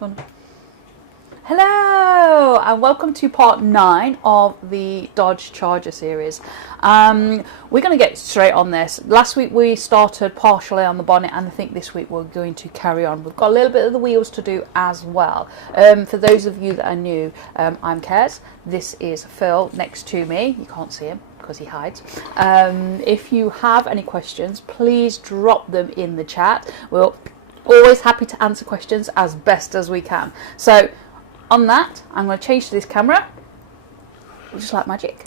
Done. Hello and welcome to part 9 of the Dodge Charger series. We're going to get straight on this. Last week we started partially on the bonnet, and I think this week we're going to carry on. We've got a little bit of the wheels to do as well. For those of you that are new, I'm Kez. This is Phil next to me. You can't see him because he hides. If you have any questions, please drop them in the chat. We're always happy to answer questions as best as we can. So on that, I'm going to change to this camera, just like magic.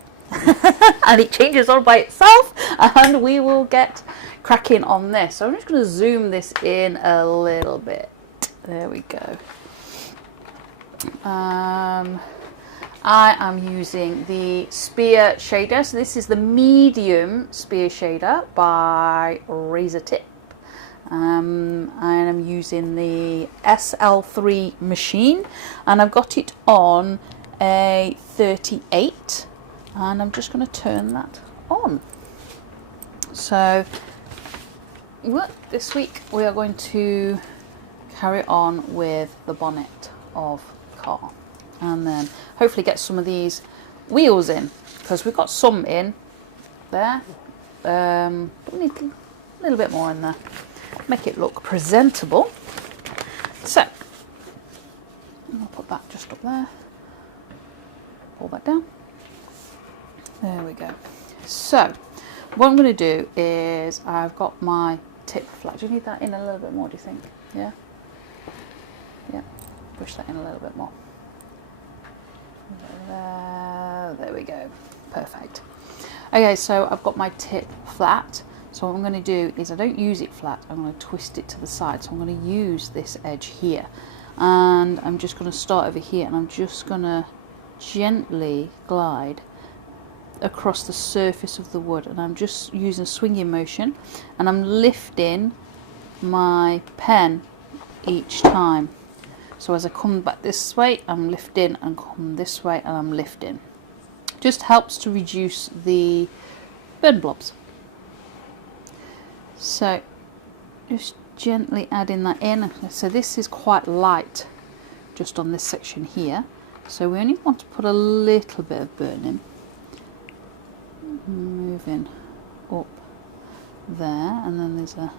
And it changes all by itself, and we will get cracking on this. So I'm just going to zoom this in a little bit. There we go. I am using the Spear shader. So this is the medium Spear shader by Razor Tip. And I'm using the SL3 machine, and I've got it on a 38, and I'm just going to turn that on. So this week we are going to carry on with the bonnet of the car, and then hopefully get some of these wheels in, because we've got some in there, but we need a little bit more in there. Make it look presentable. So I'll put that just up there, pull that down, there we go. So what I'm going to do is, I've got my tip flat. Do you need that in a little bit more, do you think? Yeah, push that in a little bit more. There we go, perfect. Okay, so I've got my tip flat. So what I'm going to do is, I don't use it flat, I'm going to twist it to the side. So I'm going to use this edge here, and I'm just going to start over here, and I'm just going to gently glide across the surface of the wood, and I'm just using a swinging motion, and I'm lifting my pen each time. So as I come back this way, I'm lifting, and come this way and I'm lifting. Just helps to reduce the burn blobs. So just gently adding that in. So this is quite light just on this section here, so we only want to put a little bit of burn in. Moving up there, and then there's a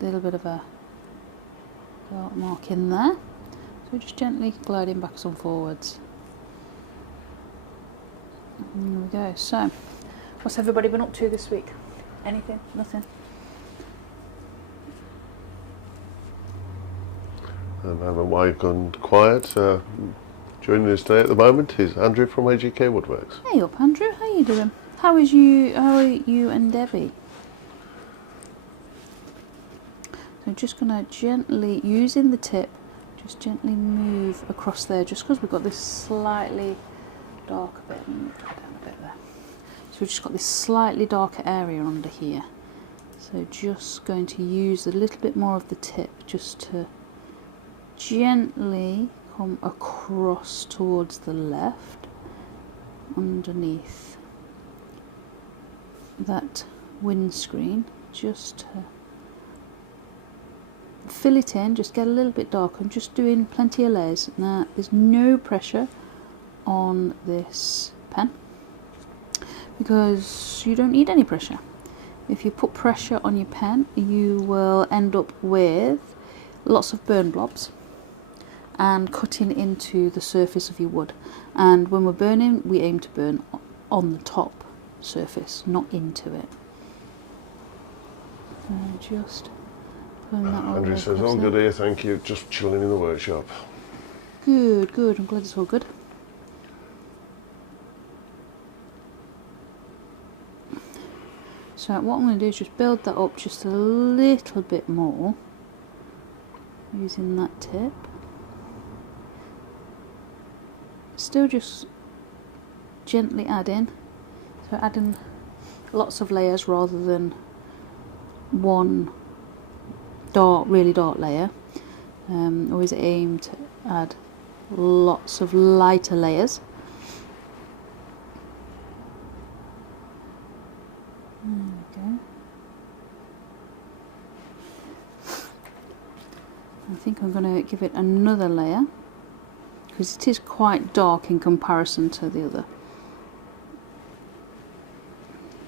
little bit of a dark mark in there. So just gently gliding backwards and forwards. There we go. So what's everybody been up to this week? Anything? Nothing? And I why you've gone quiet. Joining us today at the moment is Andrew from AGK Woodworks. Hey up, Andrew. How you doing? How are you and Debbie? So I'm just going to gently, using the tip, just gently move across there, just because we've got this slightly darker bit. Down a bit there. So we've just got this slightly darker area under here. So just going to use a little bit more of the tip, just to gently come across towards the left, underneath that windscreen, just to fill it in, just get a little bit darker. I'm just doing plenty of layers. Now there's no pressure on this pen, because you don't need any pressure. If you put pressure on your pen, you will end up with lots of burn blobs and cutting into the surface of your wood. And when we're burning, we aim to burn on the top surface, not into it. And just pulling that all Andrew says, all good here, thank you, just chilling in the workshop. Good, good, I'm glad it's all good. So what I'm going to do is just build that up just a little bit more using that tip. Still just gently adding, so adding lots of layers rather than one really dark layer. Always aim to add lots of lighter layers. There we go. I think I'm going to give it another layer because it is quite dark in comparison to the other.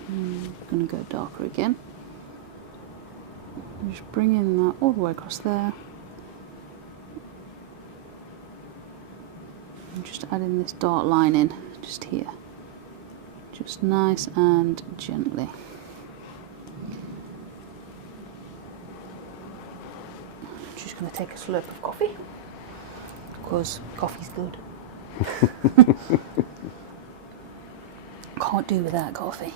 I'm going to go darker again. Just bringing that all the way across there. I'm just adding this dark line in just here. Just nice and gently. Just going to take a slurp of coffee because coffee's good. Can't do without coffee.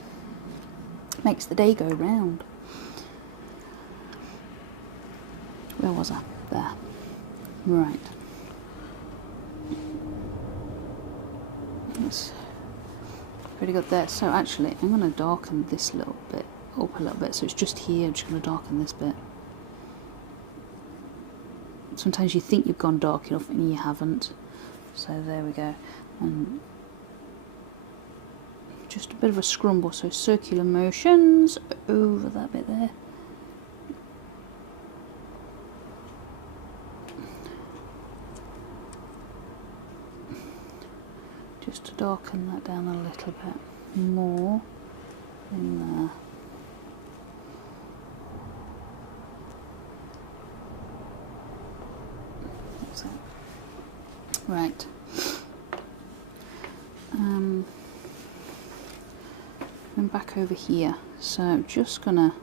Makes the day go round. Where was I? There. Right. That's pretty good there. So actually, I'm going to darken this little bit up a little bit. So it's just here. I'm just going to darken this bit. Sometimes you think you've gone dark enough and you haven't. So there we go. And just a bit of a scrumble. So circular motions over that bit there. Just to darken that down a little bit more in there. That's it. Right. I'm back over here, so I'm just gonna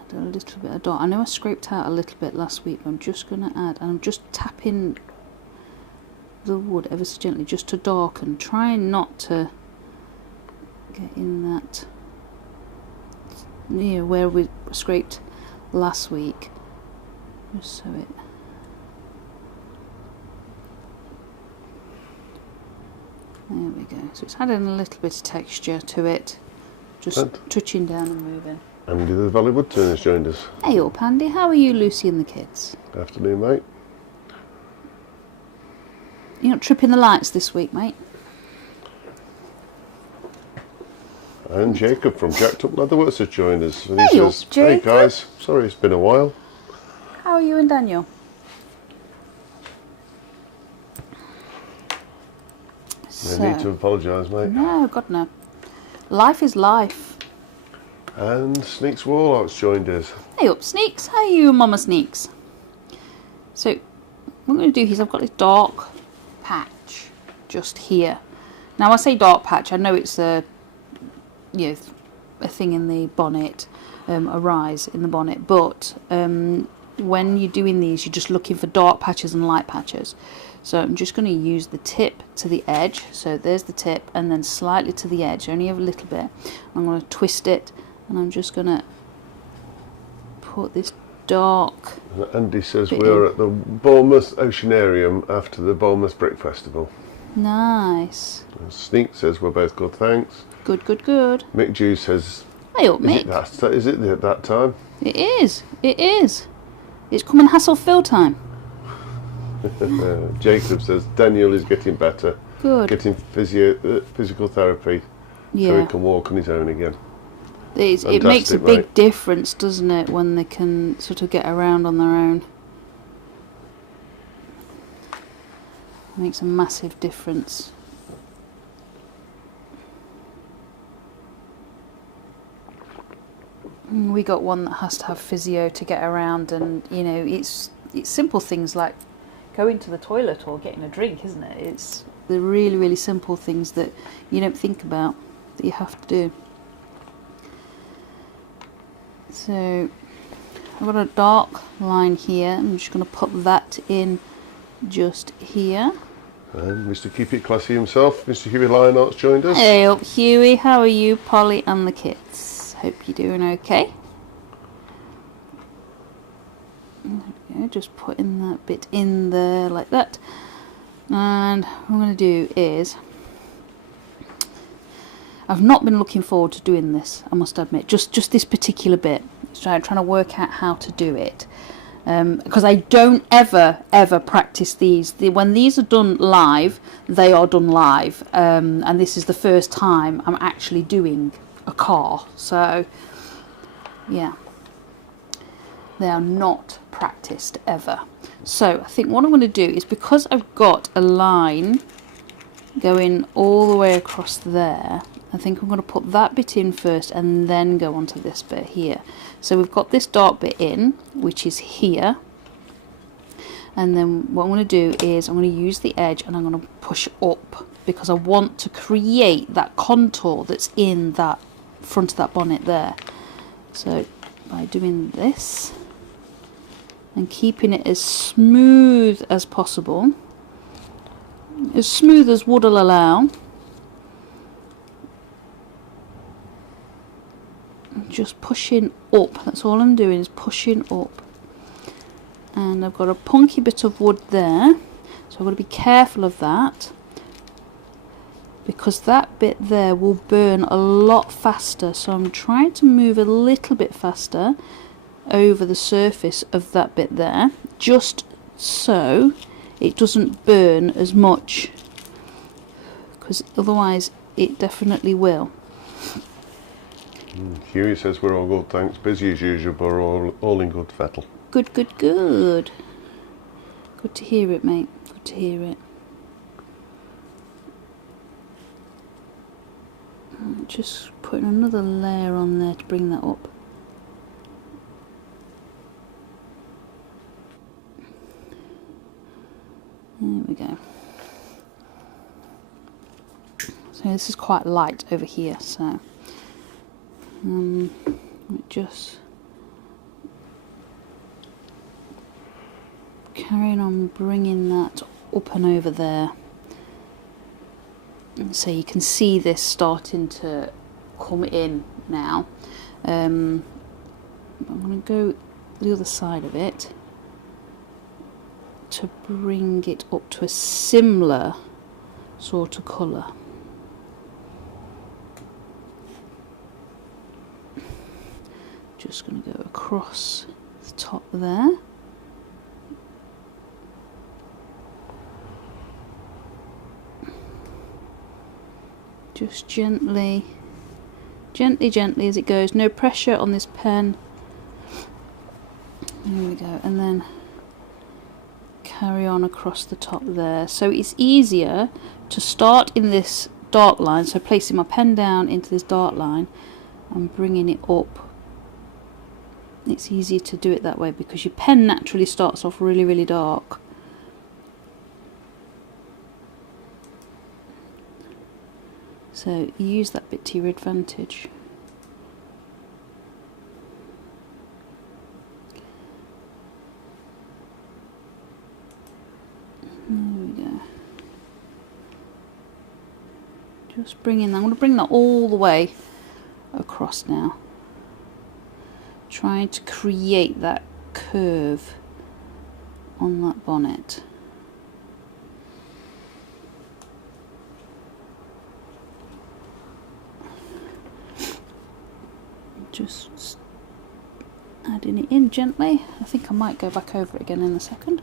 add a little bit of dark. I know I scraped out a little bit last week, but I'm just gonna add, and I'm just tapping the wood ever so gently just to darken, trying not to get in that, you know, where we scraped last week, just so it there we go. So it's adding a little bit of texture to it, just touching down and moving. Andy the Valley Woodturner has joined us. Hey up Andy, how are you, Lucy and the kids? Afternoon, mate. You're not tripping the lights this week, mate? And Jacob from Jacked Up Leatherworks has joined us. And Hey he up, says, Jacob. hey guys, sorry it's been a while. How are you and Daniel? No need to apologise, mate. No, God no. Life is life. And Sneaks Warlock's joined us. Hey up, Sneaks. How are you, Mama Sneaks? So, what I'm going to do is I've got this dark patch just here. Now, I say dark patch. I know it's a, you know, a thing in the bonnet, a rise in the bonnet. But when you're doing these, you're just looking for dark patches and light patches. So I'm just going to use the tip to the edge. So there's the tip, and then slightly to the edge, only a little bit. I'm going to twist it, and I'm just going to put this dark. Andy says we're at the Bournemouth Oceanarium after the Bournemouth Brick Festival. Nice. And Sneak says we're both good, thanks. Good, good, good. Mick Jew says, Hey up, Mick. is it that time? It is. It is. It's coming hassle-filled time. Jacob says Daniel is getting better. Good. Getting physical therapy so he can walk on his own again. It makes a big difference, doesn't it, when they can sort of get around on their own. It makes a massive difference. We got one that has to have physio to get around, and you know, it's simple things like going to the toilet or getting a drink, isn't it? It's the really, really simple things that you don't think about that you have to do. So I've got a dark line here. I'm just going to put that in just here. And Mr. Keep It Classy himself, Mr. Huey Lionheart's joined us. Hey up, Huey. How are you, Polly and the kids? Hope you're doing okay. Okay, just putting that bit in there like that. And what I'm going to do is, I've not been looking forward to doing this, I must admit, just this particular bit. So I'm trying to work out how to do it. Because I don't ever practice these. When these are done live, they are done live. And this is the first time I'm actually doing a car. So, yeah. They are not practiced ever. So I think what I'm going to do is, because I've got a line going all the way across there, I think I'm going to put that bit in first and then go on to this bit here. So we've got this dark bit in, which is here, and then what I'm going to do is I'm going to use the edge and I'm going to push up, because I want to create that contour that's in that front of that bonnet there. So by doing this and keeping it as smooth as possible, as smooth as wood will allow, just pushing up. That's all I'm doing, is pushing up. And I've got a punky bit of wood there, so I've got to be careful of that, because that bit there will burn a lot faster. So I'm trying to move a little bit faster over the surface of that bit there, just so it doesn't burn as much, because otherwise it definitely will. Huey says we're all good, thanks. Busy as usual, but we're all in good fettle. Good, good, good. Good to hear it, mate. Good to hear it. Just putting another layer on there to bring that up. There we go. So this is quite light over here, so just carrying on bringing that up and over there. So you can see this starting to come in now. I'm going to go the other side of it to bring it up to a similar sort of colour. Just going to go across the top there. Just gently, gently, gently as it goes. No pressure on this pen. There we go. And then carry on across the top there. So it's easier to start in this dark line, so placing my pen down into this dark line and bringing it up. It's easier to do it that way because your pen naturally starts off really, really dark. So you use that bit to your advantage. There we go. Just bring in that. I'm going to bring that all the way across now. Trying to create that curve on that bonnet. Just adding it in gently. I think I might go back over it again in a second.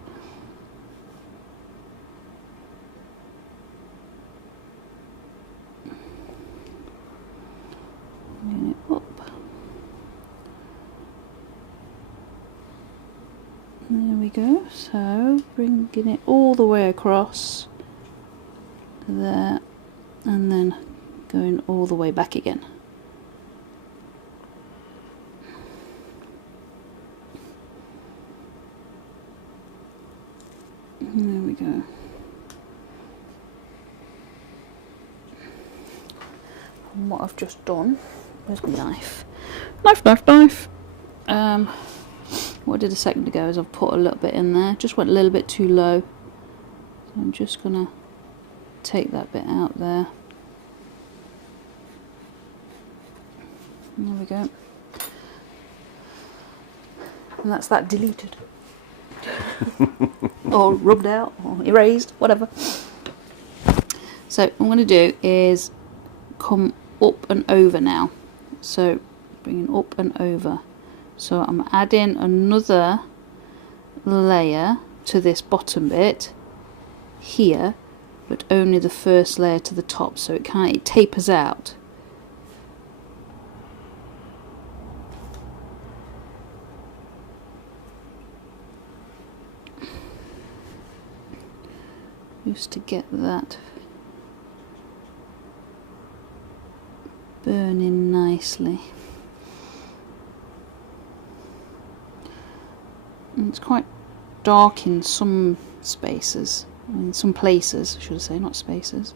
Bring it up. There we go. So bringing it all the way across there, and then going all the way back again. There we go. And what I've just done, where's my knife? Knife, knife, knife. What I did a second ago is I've put a little bit in there, just went a little bit too low. So I'm just gonna take that bit out there. There we go. And that's that deleted. Or rubbed out, or erased, whatever. So what I'm going to do is come up and over now. So bringing up and over. So I'm adding another layer to this bottom bit here, but only the first layer to the top, so it tapers out. just to get that burning nicely. And it's quite dark in some spaces, in some places, should I say, not spaces.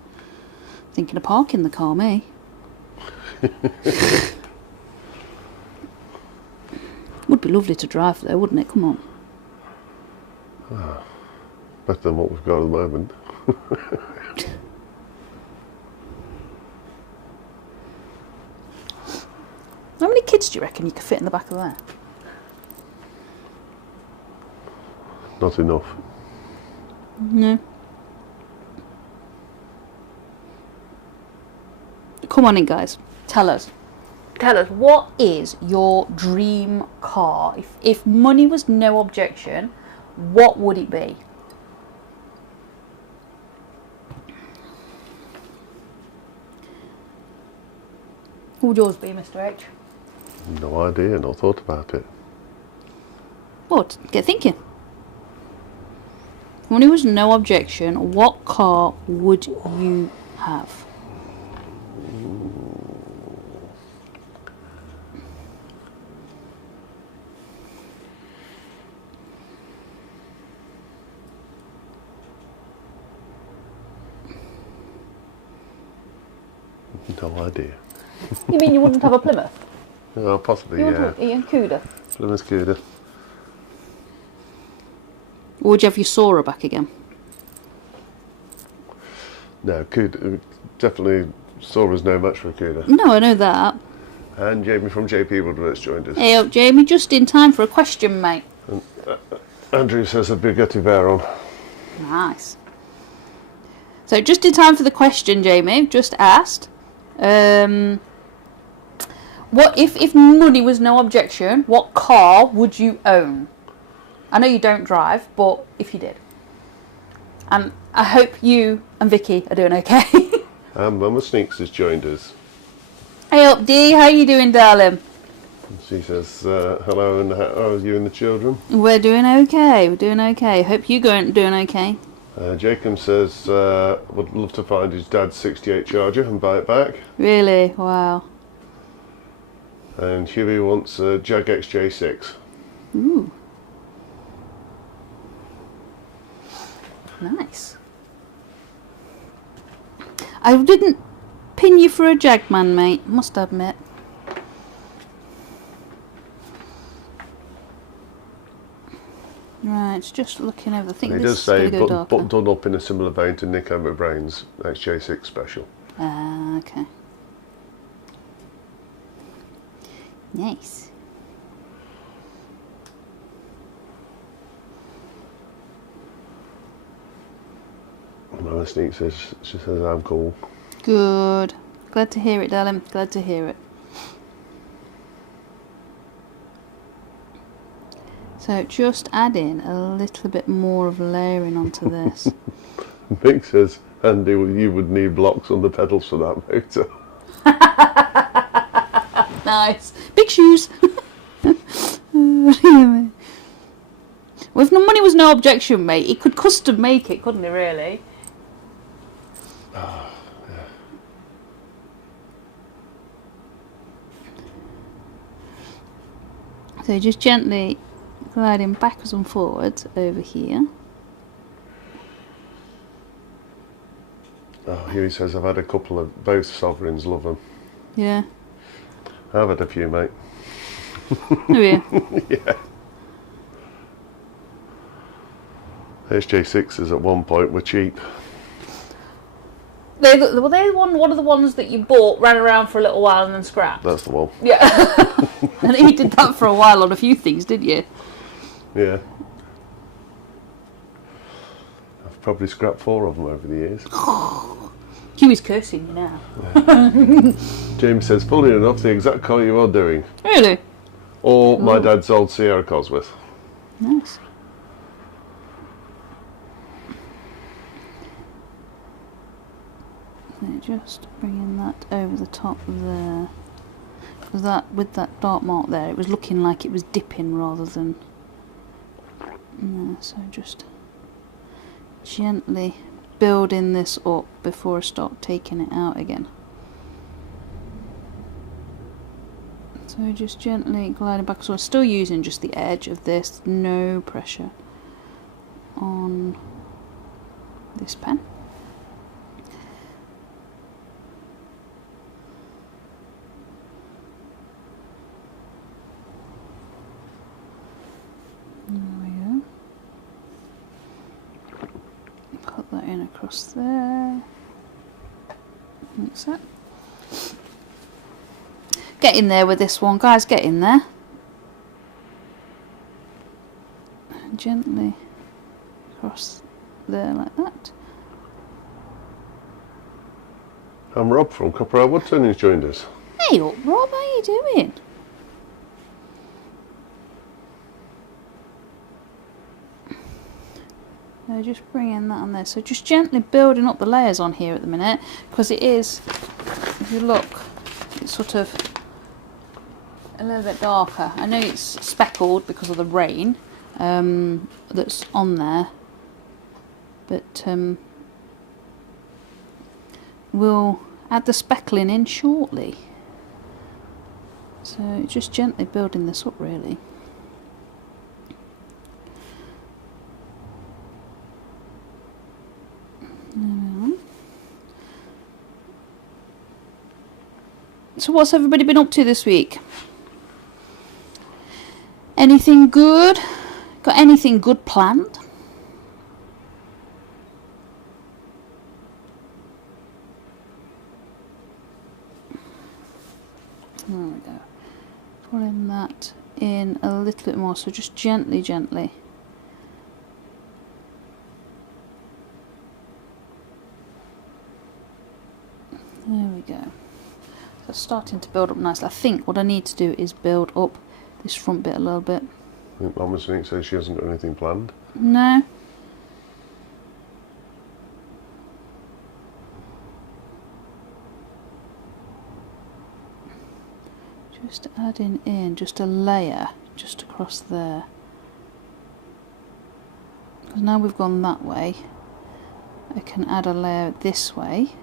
Thinking of parking the car, me. Would be lovely to drive though, wouldn't it? Come on. Better than what we've got at the moment. How many kids do you reckon you could fit in the back of there? Not enough. No. Come on in, guys. Tell us. Tell us, what is your dream car? If money was no objection, what would it be? What would yours be, Mr. H? No idea, not thought about it. What? Get thinking. If money was no objection, what car would you have? No idea. You mean you wouldn't have a Plymouth? Oh, possibly, You yeah. wouldn't have Ian Cuda? Plymouth Cuda. Or would you have your Sora back again? No, Cuda, definitely Sora's no match for Cuda. No, I know that. And Jamie from JP Woodworth's joined us. Hey up, Jamie, just in time for a question, mate. Andrew says a Bugatti Veyron. Nice. So just in time for the question, Jamie, just asked. What if money was no objection, what car would you own? I know you don't drive, but if you did. And I hope you and Vicky are doing okay. Mama Sneaks has joined us. Hey up, Dee, how you doing, darling? She says hello, and how are you and the children? We're doing okay, we're doing okay. Hope you doing okay. Jacob says would love to find his dad's 68 Charger and buy it back. Really? Wow. And Huey wants a Jag XJ6. Ooh. Nice. I didn't pin you for a Jagman, mate, must admit. Right, just looking over. I think He this does is say, going to go but darker. done up in a similar vein to Nick McBrain's XJ6 special. Ah, okay. Nice. Mama Sneak says, she says I'm cool. Good. Glad to hear it, darling. Glad to hear it. So just add in a little bit more of layering onto this. Nick says, Andy, you would need blocks on the pedals for that motor. Nice. Big shoes. Well, if no money was no objection, mate, he could custom make it, couldn't he, really? Yeah. So just gently gliding backwards and forwards over here. Oh, Huey says, I've had a couple of both sovereigns, love them. Yeah. I've had a few, mate. Oh yeah. Yeah. HJ6s at one point were cheap. Were they one of the ones that you bought, ran around for a little while and then scrapped? That's the one. Yeah. And you did that for a while on a few things, didn't you? Yeah. I've probably scrapped 4 of them over the years. Huey's cursing you now. James says, funny enough, the exact car you are doing. Really? Or my dad's old Sierra Cosworth. Nice. So just bringing that over the top there. Because that, with that dark mark there, it was looking like it was dipping rather than... No, so just gently building this up before I start taking it out again. So just gently gliding back. So I'm still using just the edge of this, no pressure on this pen. There we go. Put that in across there. Like that. Get in there with this one, guys, get in there. Gently across there like that. I'm Rob from Copperhead Woodton, who's joined us. Hey up, Rob, how you doing? So just bringing that on there. So just gently building up the layers on here at the minute, because it is, if you look, it's sort of a little bit darker. I know it's speckled because of the rain that's on there, but we'll add the speckling in shortly. So just gently building this up really. So what's everybody been up to this week? Anything good? Got anything good planned? There we go. Pulling that in a little bit more, so just gently, gently. There we go. So it's starting to build up nicely. I think what I need to do is build up this front bit a little bit. I think Mama Snake says she hasn't got anything planned. No. Just adding in just a layer just across there. Because now we've gone that way, I can add a layer this way.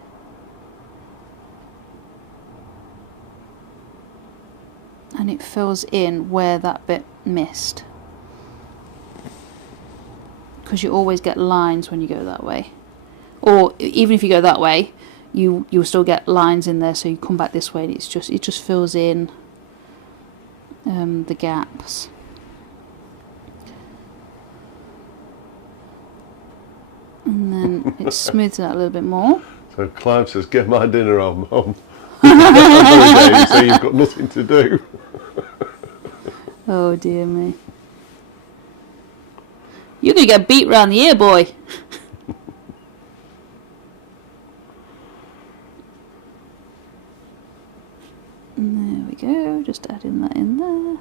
And it fills in where that bit missed. Because you always get lines when you go that way. Or even if you go that way, you'll still get lines in there, so you come back this way and it just fills in the gaps. And then it smooths it out a little bit more. So Clive says, get my dinner on, Mum. You say you've got nothing to do. Oh dear me. You're going to get beat round the ear, boy. And there we go, just adding that in there.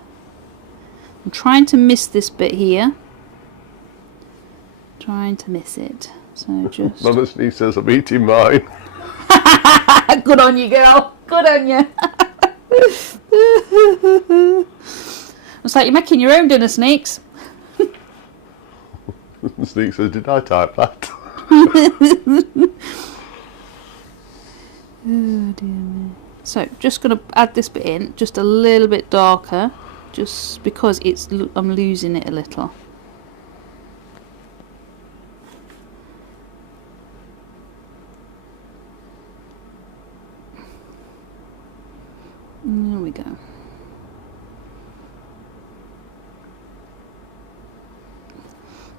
I'm trying to miss this bit here. Trying to miss it. So just... Mama Snake says, I'm eating mine. Good on you, girl. Good on you. It's like you're making your own dinner, Snakes. Snake says, did I type that? Oh dear me. So just going to add this bit in, just a little bit darker, just because I'm losing it a little. There we go.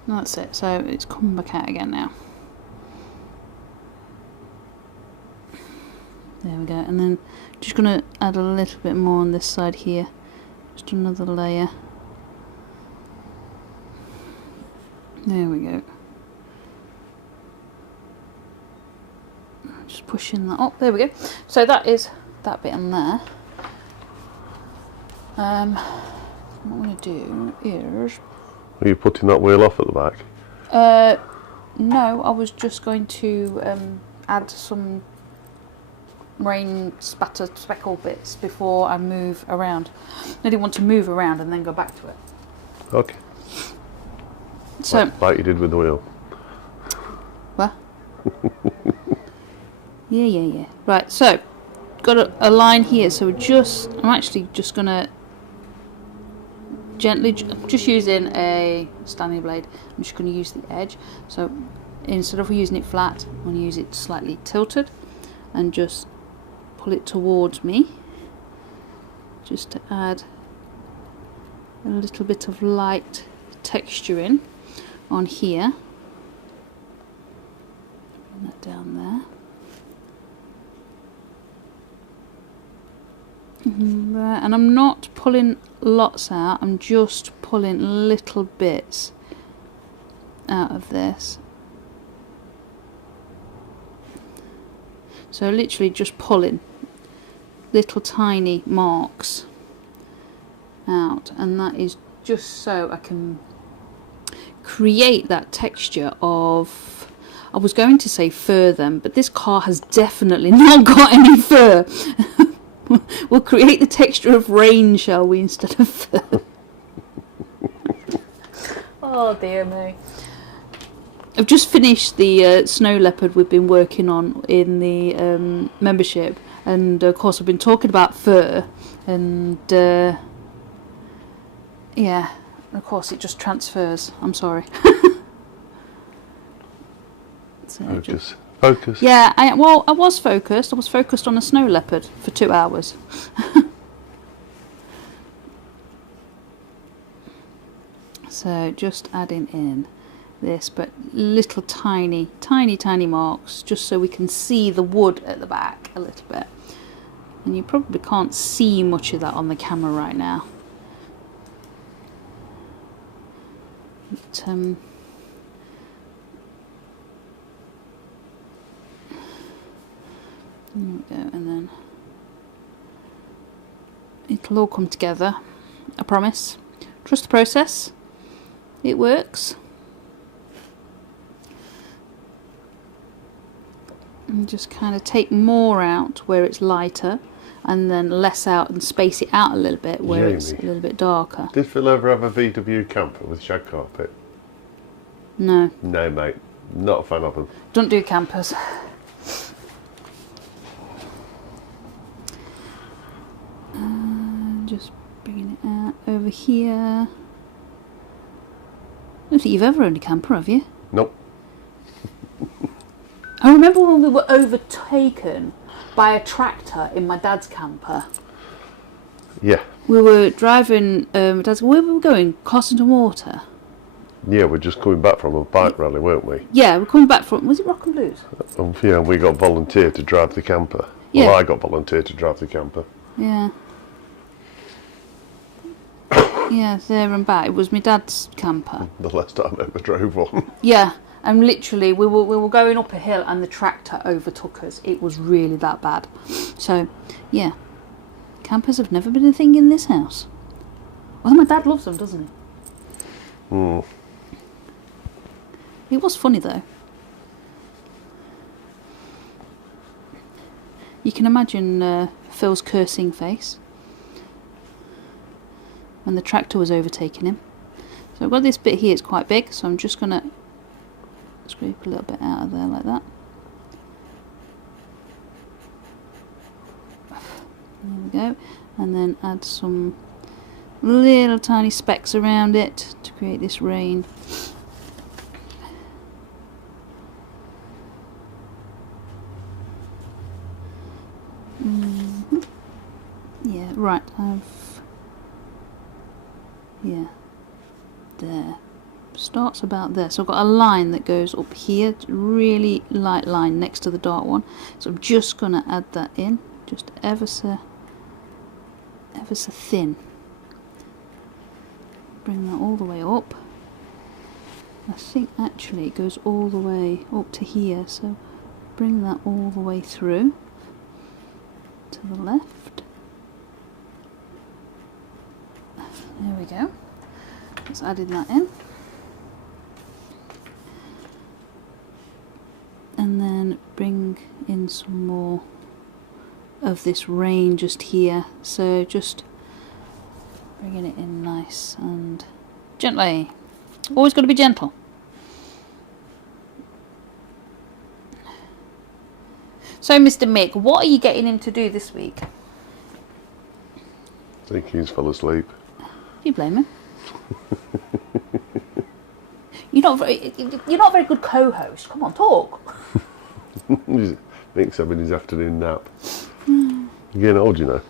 That's it, so it's coming back out again now. There we go, and then just going to add a little bit more on this side here. Just another layer. There we go. Just pushing that up, there we go. So that is that bit in there. What I'm going to do is... Are you putting that wheel off at the back? No, I was just going to add some rain speckle bits before I move around. I didn't want to move around and then go back to it. Okay. So, like you did with the wheel. what? Yeah. Right, so got a line here, so I'm actually just gonna gently, just using a Stanley blade, I'm just going to use the edge. So instead of using it flat, I'm going to use it slightly tilted and just pull it towards me, just to add a little bit of light texturing on here. Bring that down there. Right, and I'm not pulling lots out, I'm just pulling little bits out of this. So literally just pulling little tiny marks out, and that is just so I can create that texture of, I was going to say fur then, but this car has definitely not got any fur. We'll create the texture of rain, shall we, instead of fur? Oh dear me. I've just finished the snow leopard we've been working on in the membership, and of course I've been talking about fur, and yeah, of course it just transfers. I'm sorry. So Focus. Yeah, I was focused. I was focused on a snow leopard for 2 hours. So just adding in this, but little tiny marks, just so we can see the wood at the back a little bit. And you probably can't see much of that on the camera right now. But, there we go, and then it'll all come together, I promise. Trust the process, it works. And just kind of take more out where it's lighter, and then less out and space it out a little bit where it's a little bit darker. Did Phil ever have a VW camper with shag carpet? No. No, mate. Not a fan of them. Don't do campers. Just bringing it out over here. I don't think you've ever owned a camper, have you? Nope. I remember when we were overtaken by a tractor in my dad's camper. Yeah. We were driving, where were we going? Cossington Water? Yeah, we're just coming back from a bike rally, weren't we? Yeah, we're coming back from, was it Rock and Blues? Yeah, we got volunteered to drive the camper. Yeah. Well, I got volunteered to drive the camper. Yeah. Yeah, there and back. It was my dad's camper. The last time I ever drove one. Yeah, and literally we were going up a hill and the tractor overtook us. It was really that bad. So, yeah. Campers have never been a thing in this house. Well, my dad loves them, doesn't he? Mm. It was funny though. You can imagine Phil's cursing face when the tractor was overtaking him. So I've got this bit here, it's quite big, so I'm just going to scrape a little bit out of there like that. There we go. And then add some little tiny specks around it to create this rain. Yeah, right, yeah, there. Starts about there. So I've got a line that goes up here, really light line next to the dark one. So I'm just going to add that in, just ever so thin. Bring that all the way up. I think actually it goes all the way up to here, so bring that all the way through to the left. There we go. Just adding that in. And then bring in some more of this rain just here. So just bringing it in nice and gently. Always got to be gentle. So, Mr. Mick, what are you getting him to do this week? I think he's fell asleep. Do you blame him? You're not a very good co-host. Come on, talk. Mick's having his afternoon nap. You're getting old, you know.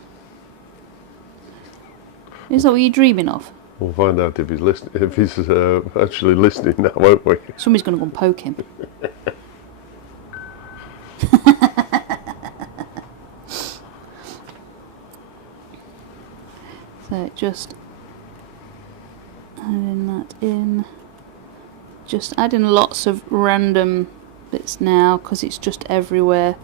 Is that what you're dreaming of? We'll find out if he's listening. If he's actually listening now, won't we? Somebody's going to go and poke him. So just adding that in. Just adding lots of random bits now because it's just everywhere.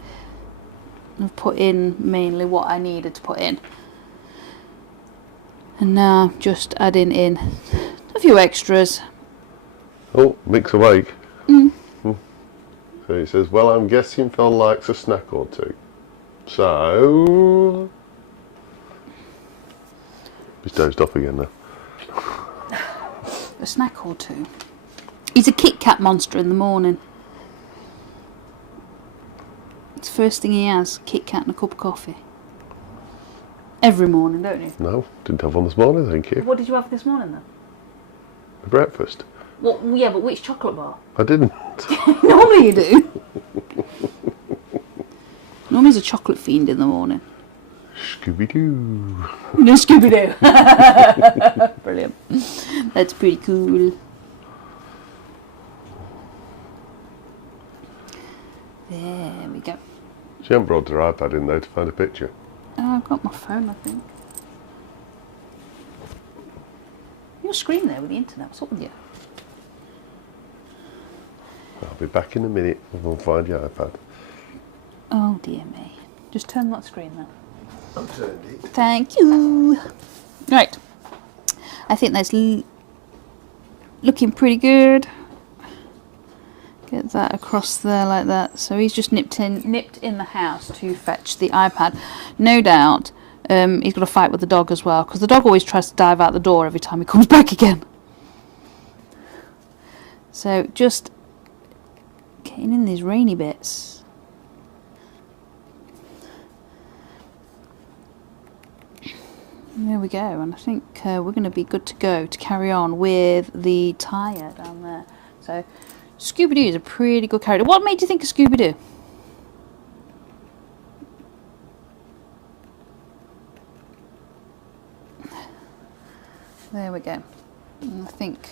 I've put in mainly what I needed to put in. And now just adding in a few extras. Oh, Mick's awake. So he says, well, I'm guessing Phil likes a snack or two. So... He's dozed off again now. A snack or two. He's a Kit Kat monster in the morning. It's the first thing he has, Kit Kat and a cup of coffee. Every morning, don't you? No, didn't have one this morning, thank you. What did you have this morning then? For breakfast. Well, yeah, but which chocolate bar? I didn't. Normally you do. Normally he's a chocolate fiend in the morning. Scooby-Doo. No, Scooby-Doo. Brilliant. That's pretty cool. There we go. She hasn't brought her iPad in though to find a picture. Oh, I've got my phone, I think. Your screen there with the internet. What's up with you? I'll be back in a minute and we'll find your iPad. Oh dear me. Just turn that screen then. I've turned it. Thank you. Right. I think that's looking pretty good. Get that across there like that. So he's just nipped in the house to fetch the iPad. No doubt he's got a fight with the dog as well, because the dog always tries to dive out the door every time he comes back again. So just getting in these rainy bits. There we go, and I think we're going to be good to go to carry on with the tyre down there. So Scooby-Doo is a pretty good character. What made you think of Scooby-Doo? There we go. And I think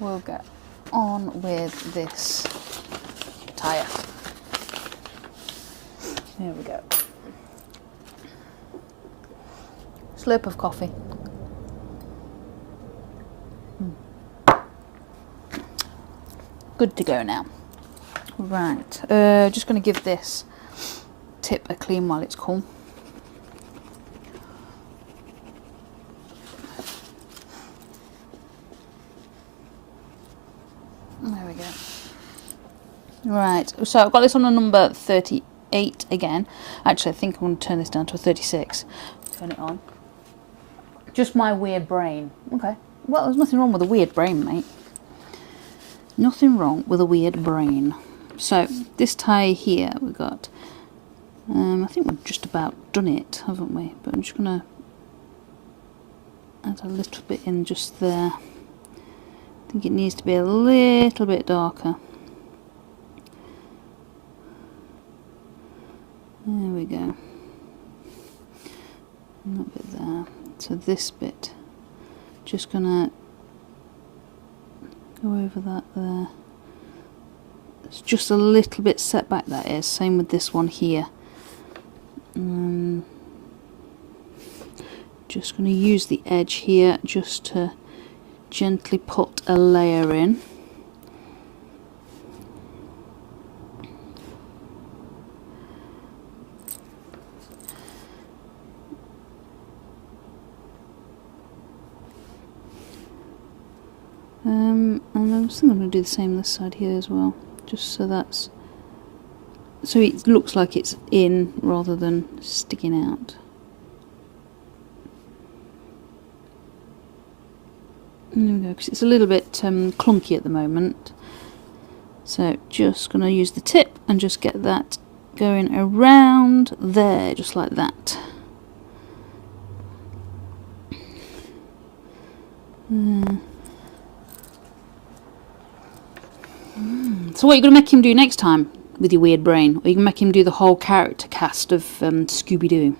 we'll get on with this tyre. There we go. Slurp of coffee. Good to go now. Right, just going to give this tip a clean while it's cool. There we go. Right, so I've got this on a number 38 again. Actually, I think I'm going to turn this down to a 36. Turn it on. Just my weird brain. Okay. Well, there's nothing wrong with a weird brain, mate. Nothing wrong with a weird brain. So, this tie here we've got, I think we've just about done it, haven't we? But I'm just going to add a little bit in just there. I think it needs to be a little bit darker. There we go. A little bit there. So this bit, just gonna go over that there. It's just a little bit set back, that is. Same with this one here. Just gonna use the edge here just to gently put a layer in. And I think I'm going to do the same this side here as well, just so that's, so it looks like it's in rather than sticking out. And there we go, because it's a little bit clunky at the moment. So just going to use the tip and just get that going around there, just like that. So what are you going to make him do next time with your weird brain? Or are you going to make him do the whole character cast of Scooby-Doo?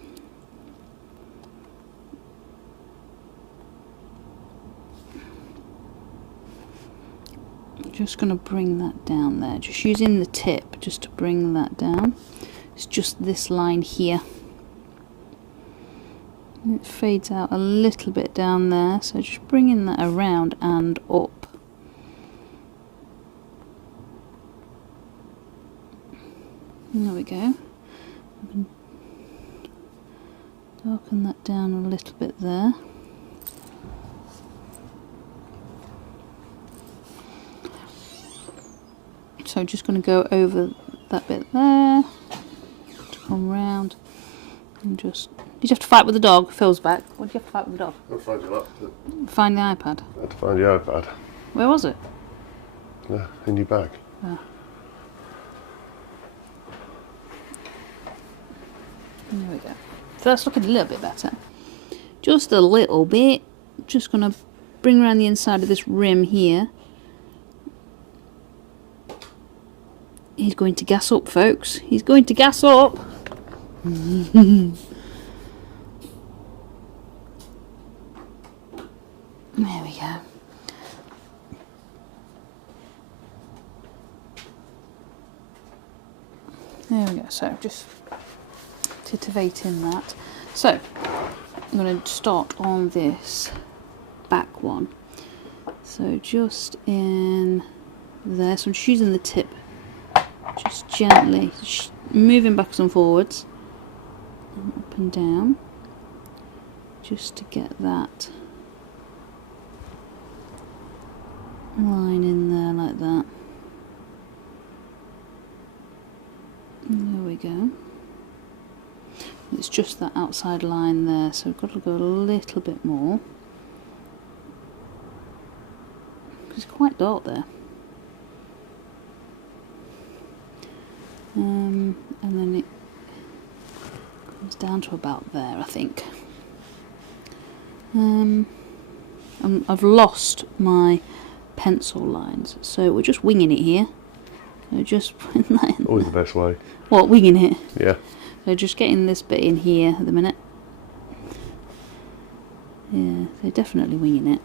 Just going to bring that down there, just using the tip just to bring that down. It's just this line here. And it fades out a little bit down there, so just bringing that around and up. There we go. Darken that down a little bit there. So just going to go over that bit there, come round, and just... Did you have to fight with the dog? Phil's back. What did you have to fight with the dog? I'll find your laptop. Find the iPad. I had to find your iPad. Where was it? Yeah, in your bag. Oh. There we go. So that's looking a little bit better. Just a little bit. Just going to bring around the inside of this rim here. He's going to gas up, folks. He's going to gas up. There we go. There we go. So just titivating that. So I'm going to start on this back one. So just in there. So I'm just using the tip. Just gently moving backwards and forwards and up and down just to get that line in there like that. And there we go. It's just that outside line there, so we've got to go a little bit more. It's quite dark there. And then it comes down to about there, I think. I've lost my pencil lines, so we're just winging it here. So just putting that in. Always the best way. What, winging it? Yeah. So just getting this bit in here at the minute. Yeah, they're definitely winging it.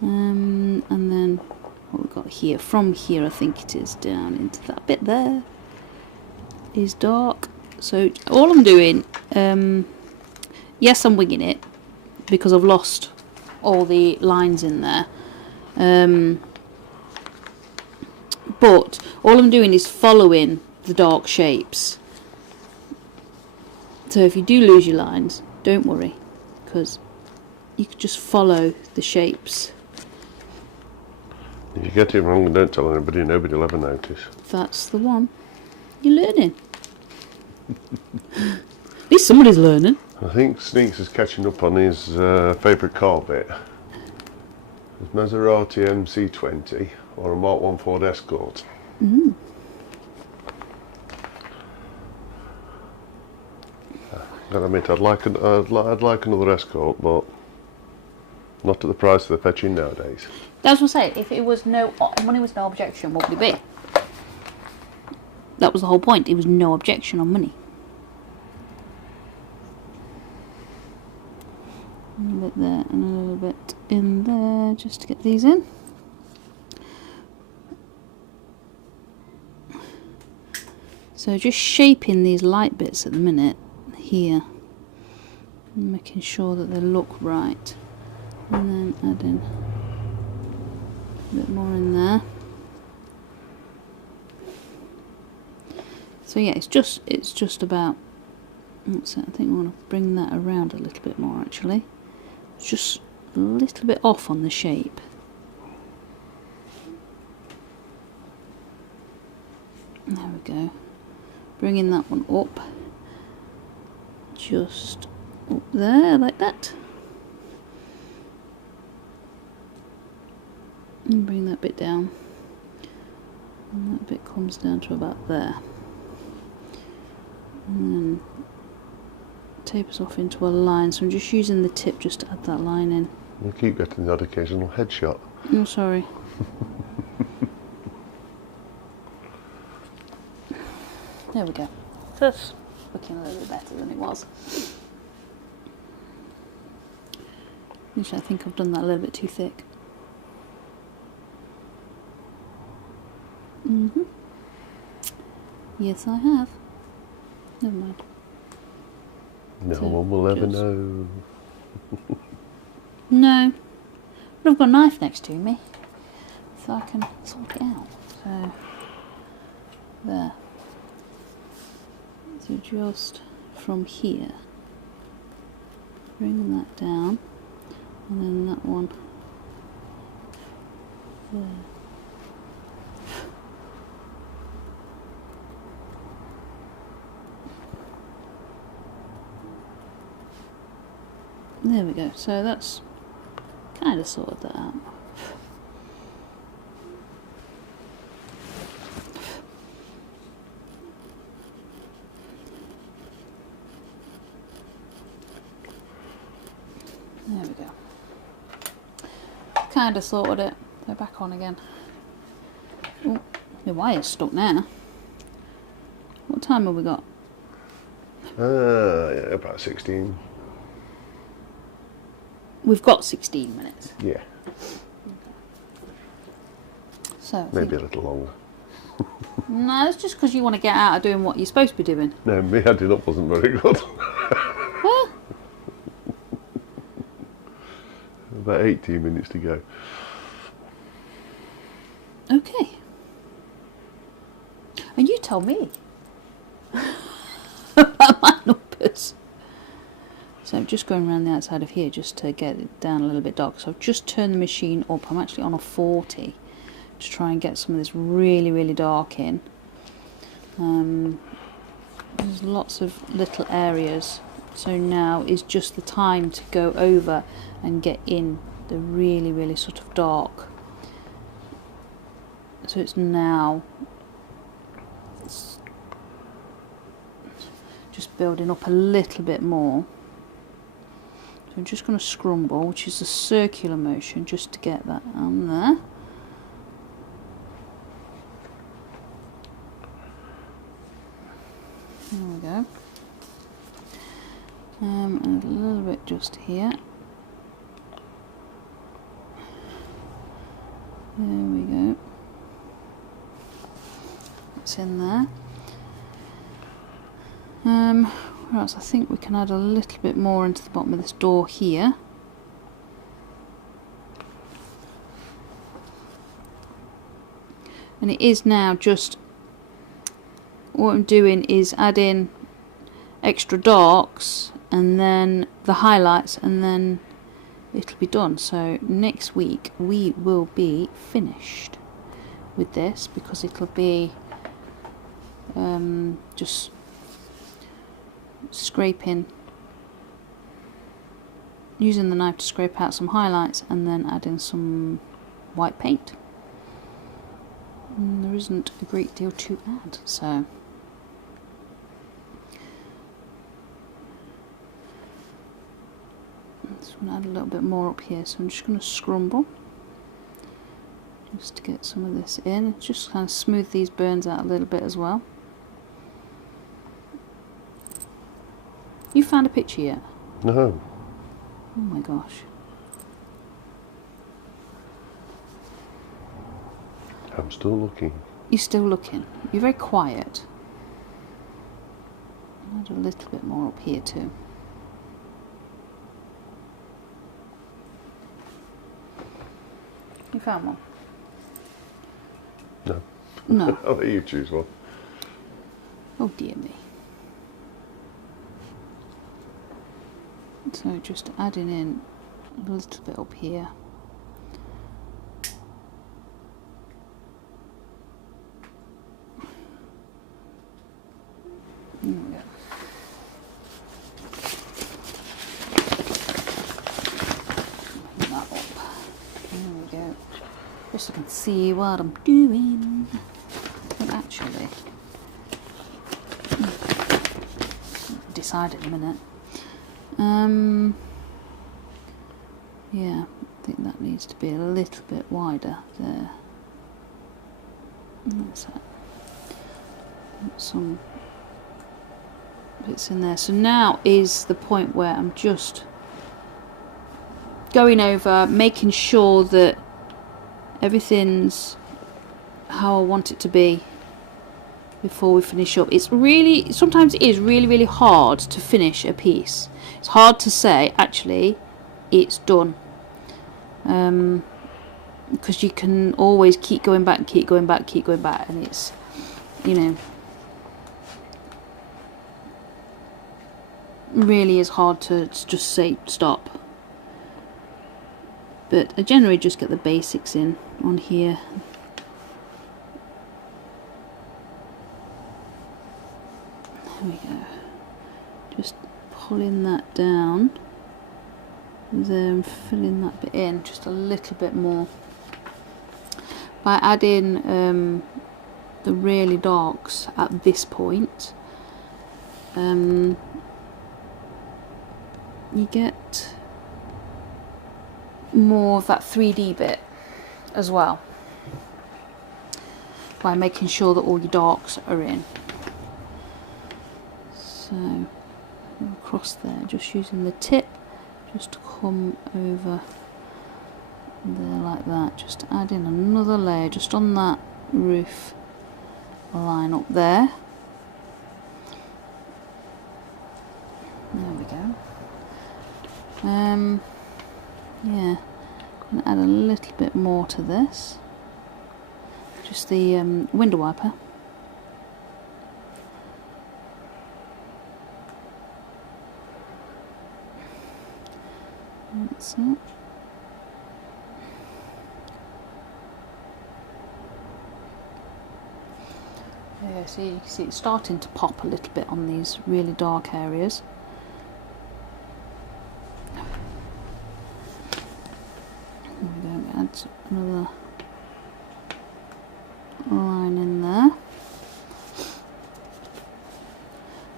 And then what we've got here, from here I think it is, down into that bit there is dark. So all I'm doing, yes, I'm winging it because I've lost all the lines in there, but all I'm doing is following the dark shapes. So if you do lose your lines, don't worry, because you can just follow the shapes. If you get it wrong and don't tell anybody, nobody will ever notice. That's the one. You're learning. At least somebody's learning. I think Sneaks is catching up on his favourite car bit. His Maserati MC20 or a Mark 1 Ford Escort. Mm. Gotta admit, I'd like another Escort, but not at the price they're fetching nowadays. That's what I say. If it was no money was no objection, what would it be? That was the whole point. It was no objection on money. A little bit there and a little bit in there, just to get these in. So just shaping these light bits at the minute here, and making sure that they look right, and then adding a bit more in there. So yeah, it's just about. That's it. I think I want to bring that around a little bit more actually. It's just a little bit off on the shape. There we go. Bringing that one up. Just up there like that. And bring that bit down. And that bit comes down to about there. And then tapers off into a line, so I'm just using the tip just to add that line in. You keep getting that occasional headshot. Oh, sorry. There we go. That's looking a little bit better than it was. Actually, I think I've done that a little bit too thick. Yes, I have. Never mind. No So one will ever just- know. No. But I've got a knife next to me, so I can sort it out. So, there. So just from here, bring that down, and then that one there. There we go. So that's kind of sorted that out. There we go. Kind of sorted it. They're back on again. Oh, the wire's stuck now. What time have we got? Yeah, about 16. We've got 16 minutes. Yeah, So I maybe think- a little longer. No, it's just because you want to get out of doing what you're supposed to be doing. No, me adding up wasn't very good. Huh? About 18 minutes to go. Okay. And you tell me about my numbers. So I'm just going around the outside of here just to get it down a little bit dark. So I've just turned the machine up. I'm actually on a 40 to try and get some of this really, really dark in. There's lots of little areas. So now is just the time to go over and get in the really, really sort of dark. So it's now just building up a little bit more. So I'm just going to scrumble, which is a circular motion, just to get that on there. There we go. And a little bit just here. There we go. That's in there. Where else? I think we can add a little bit more into the bottom of this door here. And it is now just, what I'm doing is adding extra darks and then the highlights, and then it'll be done. So next week we will be finished with this, because it'll be just scraping, using the knife to scrape out some highlights and then adding some white paint. And there isn't a great deal to add, so I'm just going to add a little bit more up here. So I'm just going to scrumble just to get some of this in, just kind of smooth these burns out a little bit as well. You found a picture yet? No. Oh my gosh. I'm still looking. You're still looking. You're very quiet. I'll add a little bit more up here too. You found one? No. No. I'll let you choose one. Oh dear me. So just adding in a little bit up here. There we go. Put that up. There we go. just so I can see what I'm doing. But actually, decide in a minute. Yeah, I think that needs to be a little bit wider there. That's it. Some bits in there. So now is the point where I'm just going over, making sure that everything's how I want it to be before we finish up. It's really, sometimes it is really, really hard to finish a piece. It's hard to say, actually, it's done. Because you can always keep going back, keep going back, keep going back, and it's, you know, really is hard to just say stop. But I generally just get the basics in on here. There we go. Just pulling that down there and filling that bit in just a little bit more. By adding the really darks at this point, you get more of that 3D bit as well, by making sure that all your darks are in. So across there, just using the tip just to come over there like that, just add in another layer just on that roof line up there. There we go. Yeah, I'm going to add a little bit more to this, just the window wiper. That's it. Yeah, so you can see it's starting to pop a little bit on these really dark areas. There we go, add another line in there.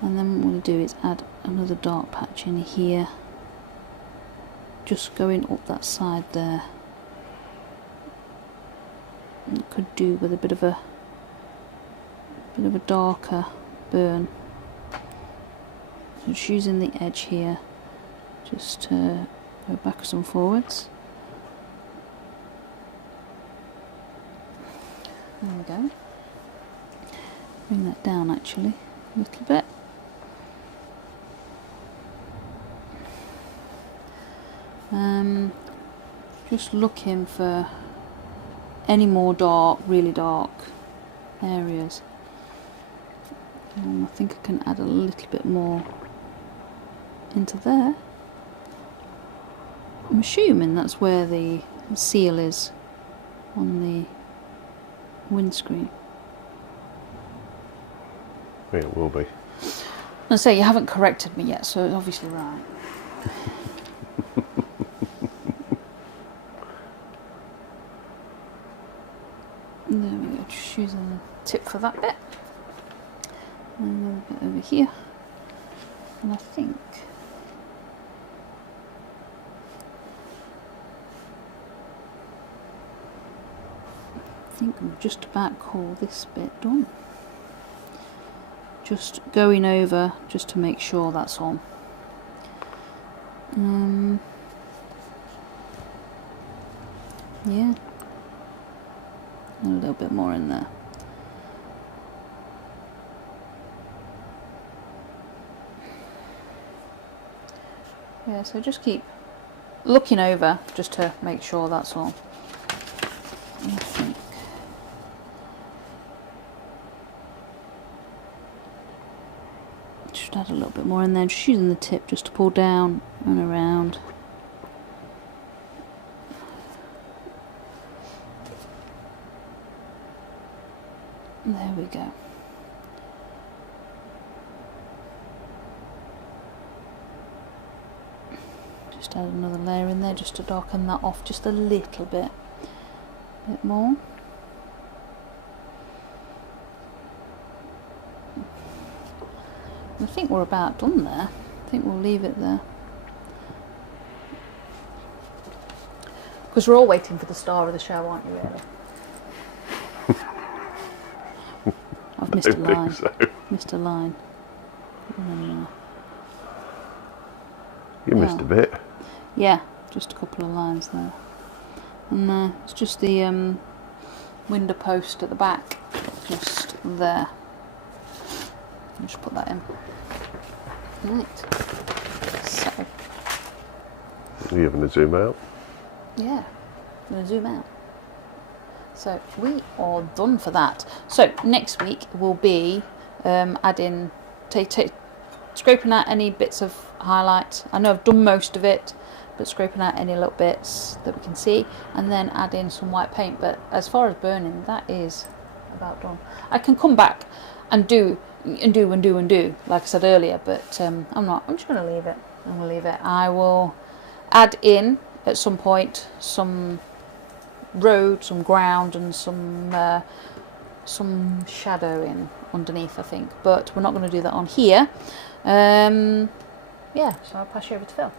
And then what we'll do is add another dark patch in here, just going up that side there. You could do with a bit of a darker burn. So just using the edge here, just to go backwards and forwards. There we go. Bring that down actually a little bit. Just looking for any more dark, really dark areas. I think I can add a little bit more into there. I'm assuming that's where the seal is on the windscreen. Yeah, it will be. I say you haven't corrected me yet, so it's obviously right. There we go, just using the tip for that bit. And another bit over here. And I think I'm just about call this bit done. Just going over just to make sure that's on. Yeah, a little bit more in there. Yeah, so just keep looking over just to make sure that's all. I think just add a little bit more in there, just using the tip just to pull down and around. There we go. Just add another layer in there just to darken that off just a little bit. bit more. I think we're about done there. I think we'll leave it there. Because we're all waiting for the star of the show, aren't you, really? I've missed a line. So. Missed a line. You missed a bit. Yeah, just a couple of lines there. And it's just the window post at the back, just there. I'll just put that in. Right. So. Are you having to zoom out? Yeah, I'm going to zoom out. So we are done for that. So next week will be adding, scraping out any bits of highlight. I know I've done most of it, but scraping out any little bits that we can see, and then add in some white paint. But as far as burning, that is about done. I can come back and do, like I said earlier, but I'm not. I'm just going to leave it. I'm going to leave it. I will add in at some point some road, some ground, and some shadow in underneath, I think, but we're not going to do that on here. Yeah, so I'll pass you over to Phil.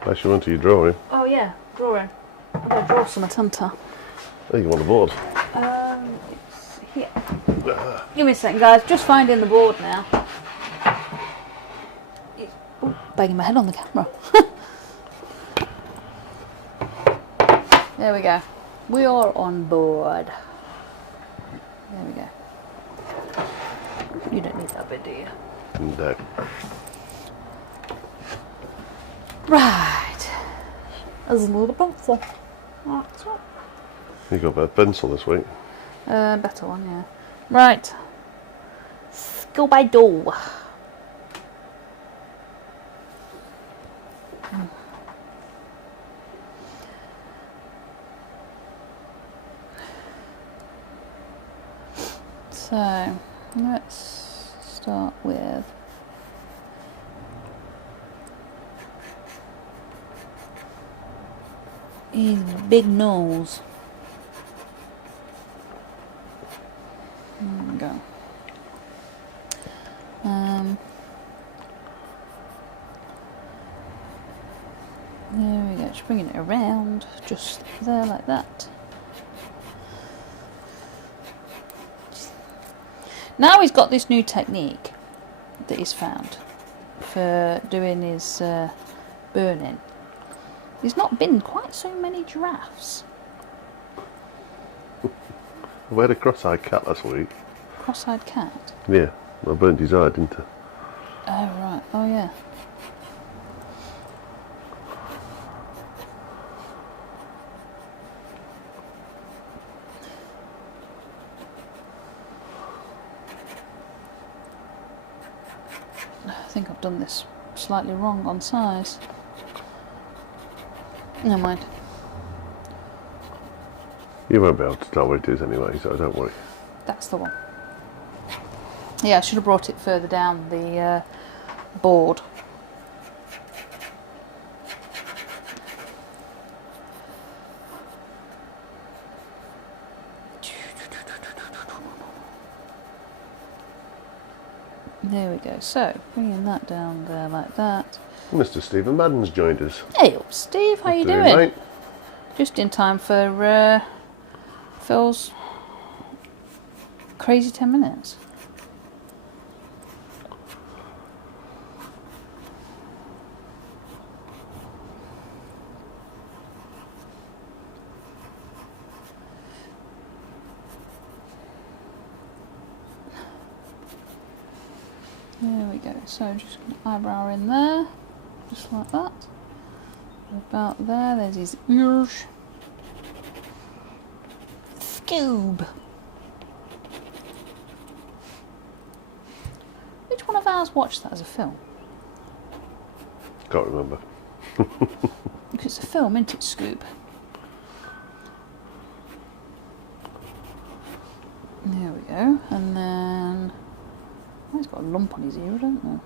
Pass you on to your drawing. Oh yeah, drawing. I've got to draw some atenta. I think you want the board. It's here. Give me a second, guys. Just finding the board now. Ooh, banging my head on the camera. There we go. We are on board. There we go. You don't need that bit, do you? No. Right. There's a little pencil. That's right. You got a better pencil this week. Better one, yeah. Right. Let's go by door. So let's start with his big nose. There we go. There we go, just bringing it around, just there like that. Now he's got this new technique that he's found for doing his burning. There's not been quite so many giraffes. We had a cross-eyed cat last week. Cross-eyed cat? Yeah, I burnt his eye, didn't I? Oh right, oh yeah. I think I've done this slightly wrong on size. Never mind. You won't be able to tell what it is anyway, so don't worry. That's the one. Yeah, I should have brought it further down the board. There we go. So, bringing that down there like that. Mr. Stephen Madden's joined us. Hey up, Steve. How you doing? Mate? Just in time for Phil's crazy 10 minutes. There we go. So just going to eyebrow in there, just like that. About there. There's his ears. Scoob. Which one of ours watched that as a film? Can't remember. Because it's a film, isn't it, Scoob? There we go. And then oh, he's got a lump on his ear, don't there?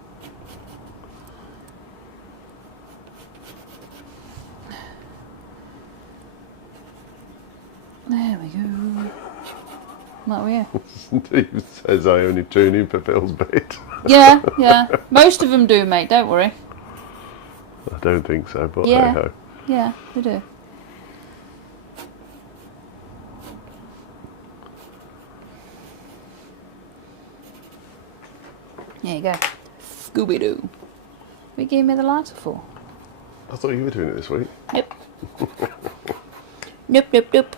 There we go. That we are. Steve says I only tune in for Phil's bit. Yeah, yeah. Most of them do, mate. Don't worry. I don't think so, but Yeah. hey ho. Yeah, they do. There you go. Scooby-Doo. What gave me the lighter for? I thought you were doing it this week. Nope. Nope, nope, nope.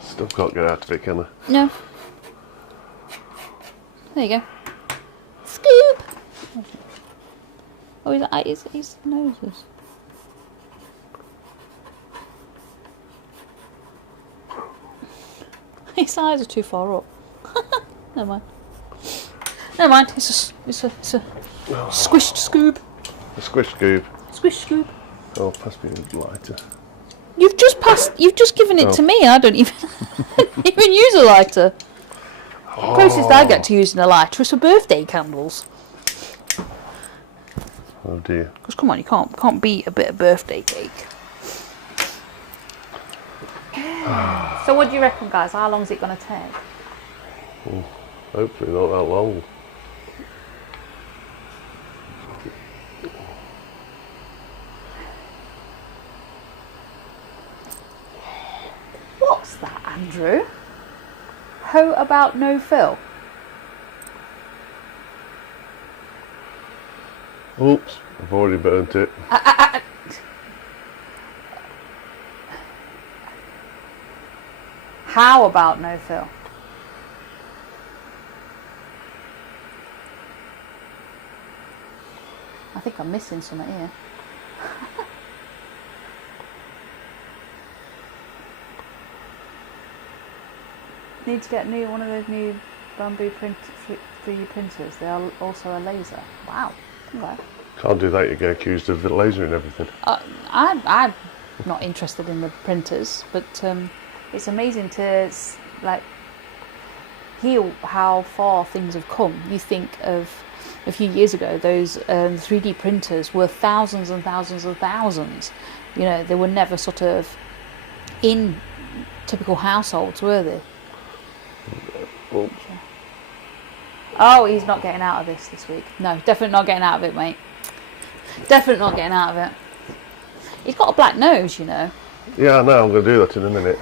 Still can't get out of it, can I? No. There you go. Scoop! Oh, his noses. His eyes are too far up. Never mind. Never mind. It's a squished scoop. A squish scoop. Squish scoop. Oh, pass me a lighter. You've just passed. You've just given it to me. I don't even even use a lighter. The closest I get to using a lighter is for birthday candles. Oh dear. Because come on, you can't beat a bit of birthday cake. So what do you reckon, guys? How long is it going to take? Hopefully not that long. What's that, Andrew? How about no fill? Oops, I've already burnt it. How about no fill? I think I'm missing something here. Need to get one of those new bamboo 3D printers. They are also a laser. Wow. Okay. Can't do that, you get accused of lasering everything. I'm not interested in the printers, but it's amazing to hear how far things have come. You think of a few years ago, those 3D printers were thousands and thousands and thousands. You know, they were never sort of in typical households, were they? Oops. Oh, he's not getting out of this week. No, definitely not getting out of it, mate. Definitely not getting out of it. He's got a black nose, you know. Yeah, I know, I'm going to do that in a minute.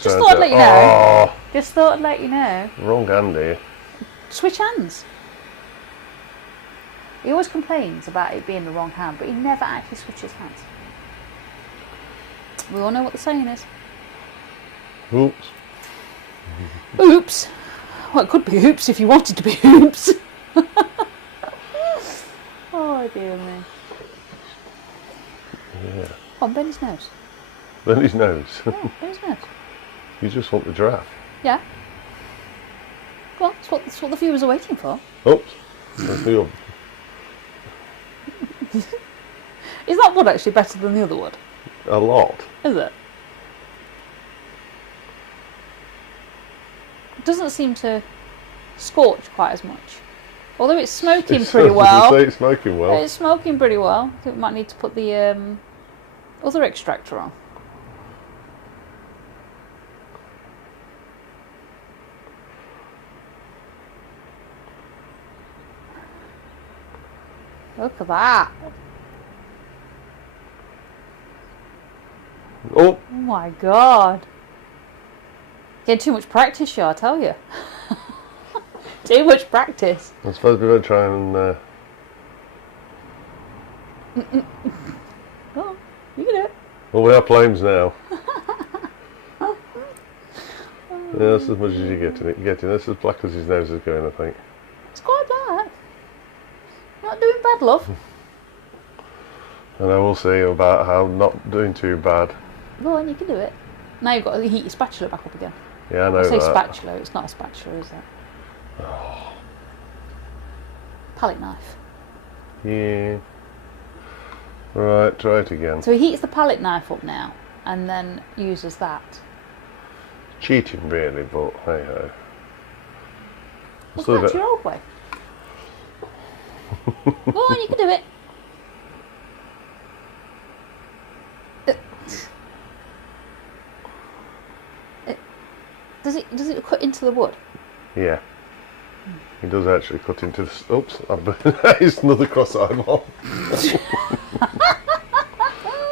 Just thought I'd let you know. Just thought I'd let you know. Wrong hand here. Switch hands. He always complains about it being the wrong hand, but he never actually switches hands. We all know what the saying is. Oops. Oops. Well, it could be oops if you wanted to be oops. Oh, dear me. Yeah. Oh, bend his nose. Bend his nose. Yeah, bend his nose. You just want the giraffe. Yeah. Well, that's what the viewers are waiting for. Oops. That's the other. Is that wood actually better than the other wood? A lot. Is it? It doesn't seem to scorch quite as much. Although it's smoking pretty well. Say it's smoking well. It's smoking pretty well. I think we might need to put the other extractor on. Look at that. Oh! Oh my god. Getting too much practice, I tell you. Too much practice. I suppose we better try and... Oh, you can do it. Well, we are flames now. Yeah, that's as much as you get in it. That's as black as his nose is going, I think. It's quite black. Not doing bad, love. And I will see about how not doing too bad. Go on, you can do it. Now you've got to heat your spatula back up again. Yeah, I know I say that. spatula, it's not a spatula, is it? Oh. Palette knife. Yeah. Right, try it again. So he heats the palette knife up now and then uses that. Cheating really, but hey ho. Well, that's your old way. Go on, you can do it. Does it cut into the wood? Yeah. He does actually cut into the... Oops, it's another cross-eyed one.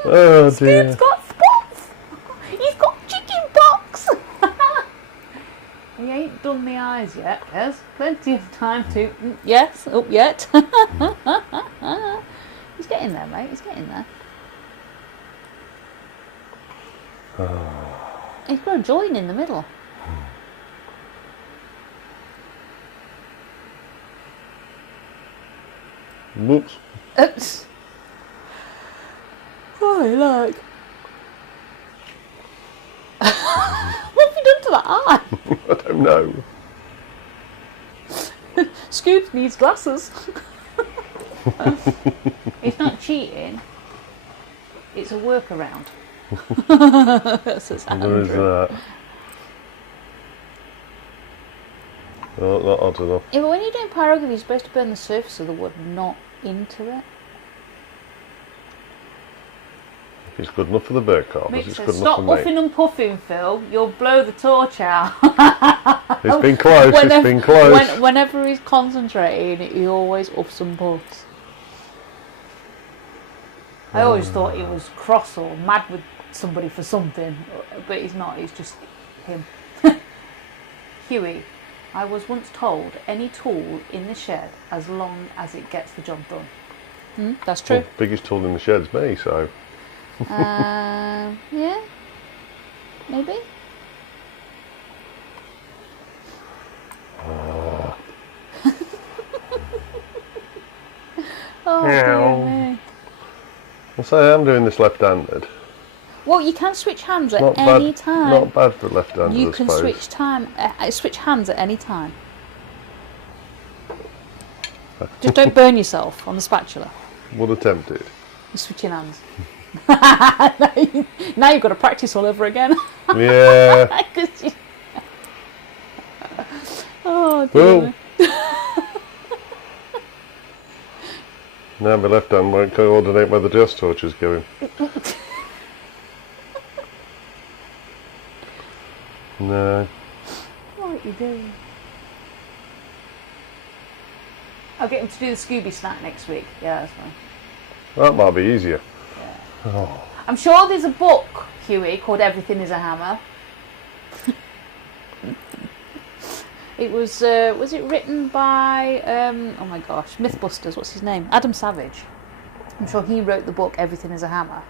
Oh dear. Scoop's got spots! He's got chicken pox! He ain't done the eyes yet. There's plenty of time to... Yes, up yet. He's getting there, mate. He's getting there. He's got a join in the middle. Whoops. Oops. Oh, look. What have you done to that eye? I don't know. Scoop needs glasses. It's not cheating. It's a workaround. Says There is that. Oh, not odd enough. Yeah, but when you're doing pyrography, you're supposed to burn the surface of the wood, not into it. If it's good enough for the bird carvers, it's good enough Stop for me. huffing and puffing, Phil. You'll blow the torch out. It's been close, it's been close. Whenever he's concentrating, he always uffs and puffs. I always thought he was cross or mad with somebody for something, but he's not, he's just him. Huey, I was once told any tool in the shed as long as it gets the job done. That's true. Well, biggest tool in the shed's me, so... Yeah, maybe. Oh dear me. I'll say I'm doing this left-handed. Well, you can switch hands at Not any bad, time. not bad for left-handed, You I can suppose. switch hands at any time. Just don't burn yourself on the spatula. Would attempt it. You're switching hands. Now you've got to practice all over again. Yeah. Oh dear. Well. Now my left hand won't coordinate where the gas torch is going. No. What are you doing? I'll get him to do the Scooby snack next week. Yeah, that's fine. That might be easier. Yeah. Oh. I'm sure there's a book, Huey, called Everything is a Hammer. It was it written by, oh my gosh, Mythbusters, what's his name? Adam Savage. I'm sure he wrote the book Everything is a Hammer.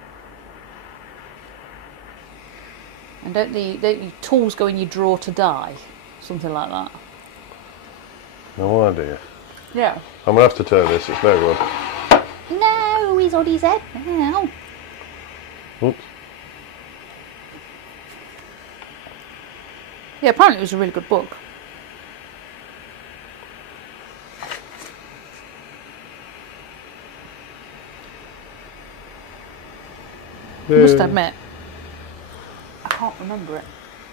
And don't the tools go in your drawer to die? Something like that. No idea. Yeah. I'm going to have to turn this, it's no good. No, he's on his head now. Oops. Yeah, apparently it was a really good book. I must admit, I can't remember it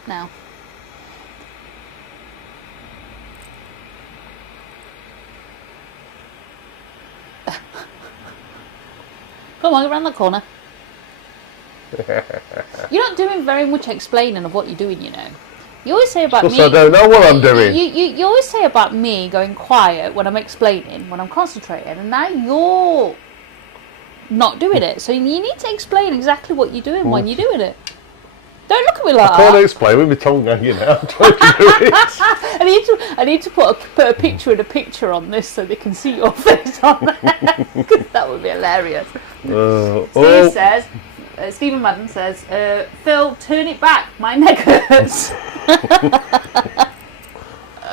now. Come on, around the corner. You're not doing very much explaining of what you're doing, you know. You always say about me... I don't know what I'm doing. You always say about me going quiet when I'm explaining, when I'm concentrating, and now you're not doing it. So you need to explain exactly what you're doing when you're doing it. Don't look at me like that. I can't explain with my tongue hanging out. I'm trying to do it. I need to put a picture in a picture on this so they can see your face on there. Because that would be hilarious. Stephen Madden says, Phil, turn it back. My neck hurts.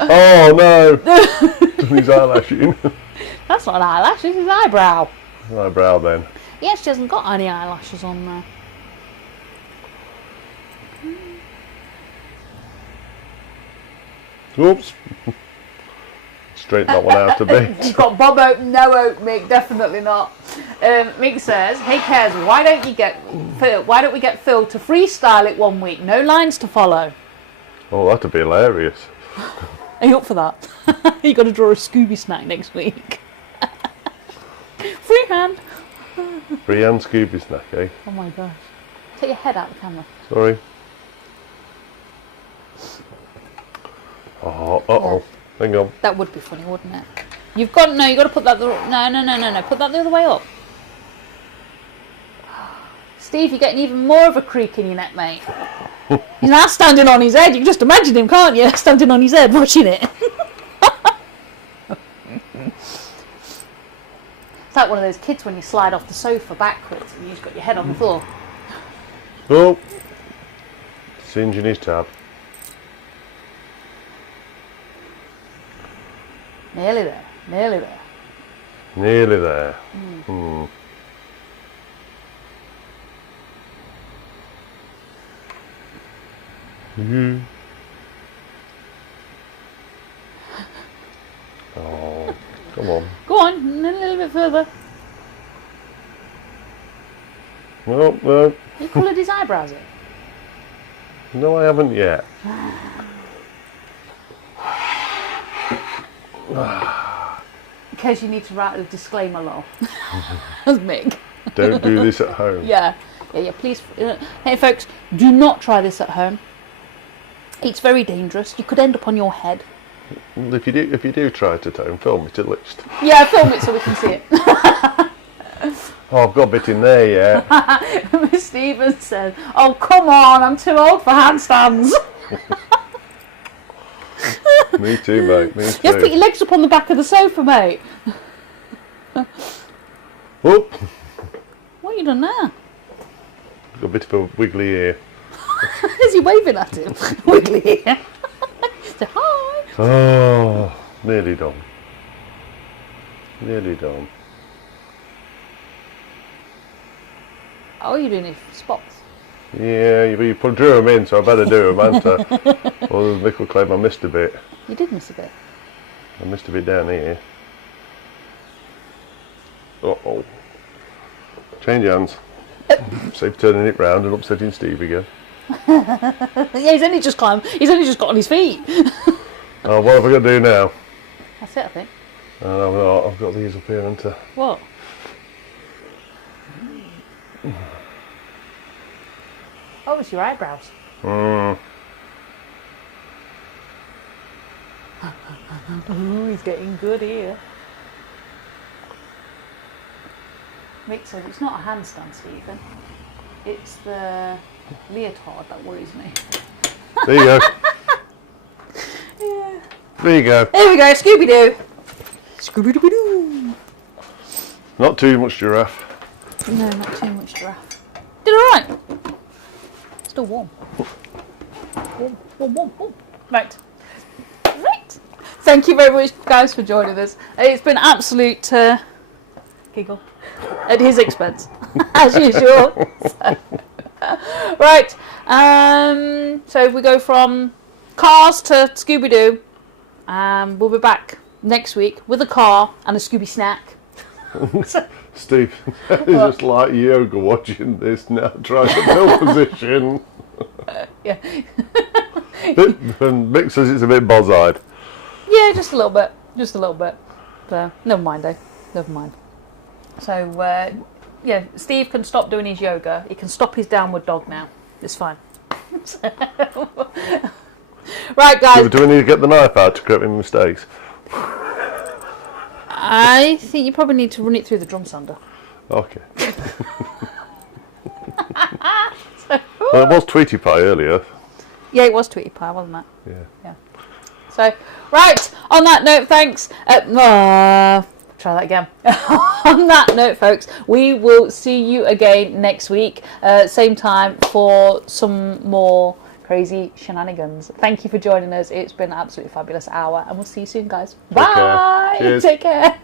Oh no! His eyelashing. That's not an eyelash, this is eyebrow. Eyebrow then. He actually hasn't got any eyelashes on there. Oops. Straighten that one out a bit. You've got Bob oat, no oat, Mick, definitely not. Mick says, hey Kez, why don't we get Phil to freestyle it one week? No lines to follow. Oh, that'd be hilarious. Are you up for that? You got to draw a Scooby snack next week. Freehand. Freehand Scooby snack, eh? Oh my gosh. Take your head out of the camera. Sorry. Oh, uh-oh. Hang on. That would be funny, wouldn't it? You've got to put that no. Put that the other way up. Steve, you're getting even more of a creak in your neck, mate. He's now standing on his head. You can just imagine him, can't you? Standing on his head, watching it. It's like one of those kids when you slide off the sofa backwards and you've got your head on the floor. Oh, singeing his tab. Nearly there. Nearly there. Nearly there. Oh, come on. Go on, a little bit further. No, no. You coloured his eyebrows in. No, I haven't yet. In case you need to write a disclaimer, lol. That's Mick. Don't do this at home. Yeah, please. Hey, folks, do not try this at home. It's very dangerous. You could end up on your head. If you do try it at home, film it at least. Yeah, film it so we can see it. Oh, I've got a bit in there yet. Miss Stevens said, "Oh, come on, I'm too old for handstands." Me too, mate. Me too. You have to put your legs up on the back of the sofa, mate. Oh, What have you done there? got a bit of a wiggly ear. Is he waving at him? Wiggly ear. Say hi. Oh, nearly done. Nearly done. Oh, you're doing it for spots. Yeah, you drew them in, so I better do them, haven't I? Well, Mick will claim I missed a bit. You did miss a bit. I missed a bit down here. Uh-oh. Change hands. Save turning it round and upsetting Steve again. Yeah, he's only just climbed. He's only just got on his feet. Oh, what have I got to do now? That's it, I think. Oh, I've got these up here, haven't I? What? Oh, it's your eyebrows. Oh, he's getting good here. Mick says it's not a handstand, Stephen. It's the leotard that worries me. There you go. Yeah. There you go. There we go, Scooby-Doo. Scooby-Doo. Not too much giraffe. No, not too much giraffe. Did alright. Still warm. Warm. Right. Thank you very much, guys, for joining us. It's been absolute giggle at his expense, as usual. Right. So if we go from cars to Scooby-Doo, we'll be back next week with a car and a Scooby snack. Steve, it's just like yoga watching this now, trying to build position. Yeah. And Mick says it's a bit boz-eyed. Yeah, just a little bit. Just a little bit. So, never mind, eh? Never mind. So, yeah, Steve can stop doing his yoga. He can stop his downward dog now. It's fine. Right, guys. Do we need to get the knife out to correct any mistakes? I think you probably need to run it through the drum sander. Okay. Well, it was Tweety Pie earlier. Yeah, it was Tweety Pie, wasn't it? Yeah. So, right, on that note, thanks. Try that again. On that note, folks, we will see you again next week, same time for some more crazy shenanigans. Thank you for joining us. It's been an absolutely fabulous hour, and we'll see you soon, guys. Bye. Cheers. Take care.